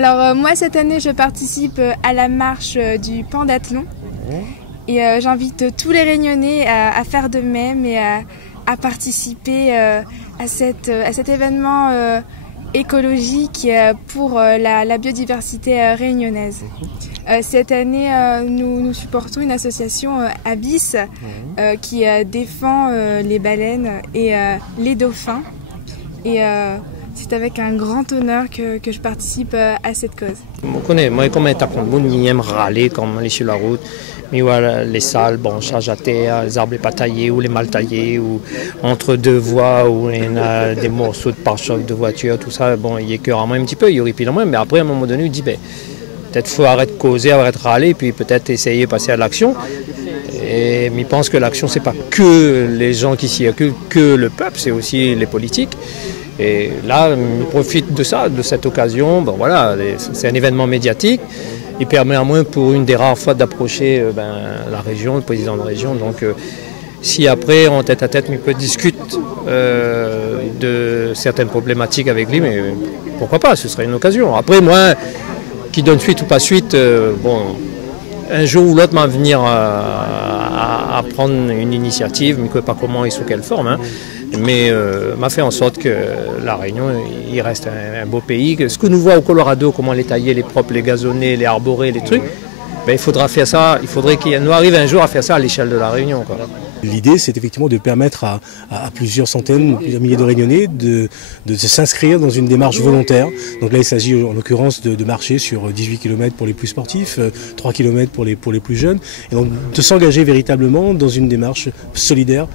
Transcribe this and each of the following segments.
Alors moi cette année je participe à la marche du pendathlon et j'invite tous les Réunionnais à faire de même et à participer à cet événement écologique pour la biodiversité réunionnaise. Cette année nous supportons une association Abyss qui défend les baleines et les dauphins et c'est avec un grand honneur que je participe à cette cause. On connaît, moi, comme état contre le monde, ils aiment râler, comme aller sur la route. Mais voilà, les salles, bon, charge à terre, les arbres pas taillés ou les mal taillés, ou entre deux voies, où il y a des morceaux de pare-choc de voiture, tout ça, bon, il y écœure un petit peu, il horripile moins, mais après, à un moment donné, il dit, ben, peut-être qu'il faut arrêter de causer, arrêter de râler, puis peut-être essayer de passer à l'action. Mais il pense que l'action, c'est pas que les gens qui circulent, que le peuple, c'est aussi les politiques. Et là, il profite de ça, de cette occasion. Bon, voilà, c'est un événement médiatique. Il permet à moins pour une des rares fois d'approcher la région, le président de la région. Donc, si après, en tête à tête, il peut discuter de certaines problématiques avec lui, mais pourquoi pas, ce serait une occasion. Après, moi, qui donne suite ou pas suite, bon, un jour ou l'autre, m'a venir à prendre une initiative, mais je ne sais pas comment et sous quelle forme. Hein. Mais m'a fait en sorte que la Réunion, il reste un beau pays. Ce que nous voit au Colorado, comment les tailler, les propres, les gazonner, les arborer, les trucs, ben, il faudra faire ça, il faudrait qu'il nous arrive un jour à faire ça à l'échelle de la Réunion, quoi. L'idée, c'est effectivement de permettre à plusieurs centaines, plusieurs milliers de Réunionnais de s'inscrire dans une démarche volontaire. Donc là, il s'agit en l'occurrence de marcher sur 18 km pour les plus sportifs, 3 km pour les plus jeunes, et donc de s'engager véritablement dans une démarche solidaire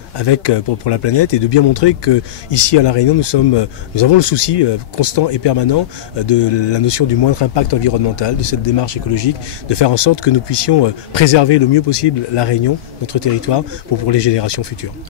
pour la planète et de bien montrer que ici à La Réunion, nous avons le souci constant et permanent de la notion du moindre impact environnemental, de cette démarche écologique, de faire en sorte que nous puissions préserver le mieux possible La Réunion, notre territoire, pour les générations futures.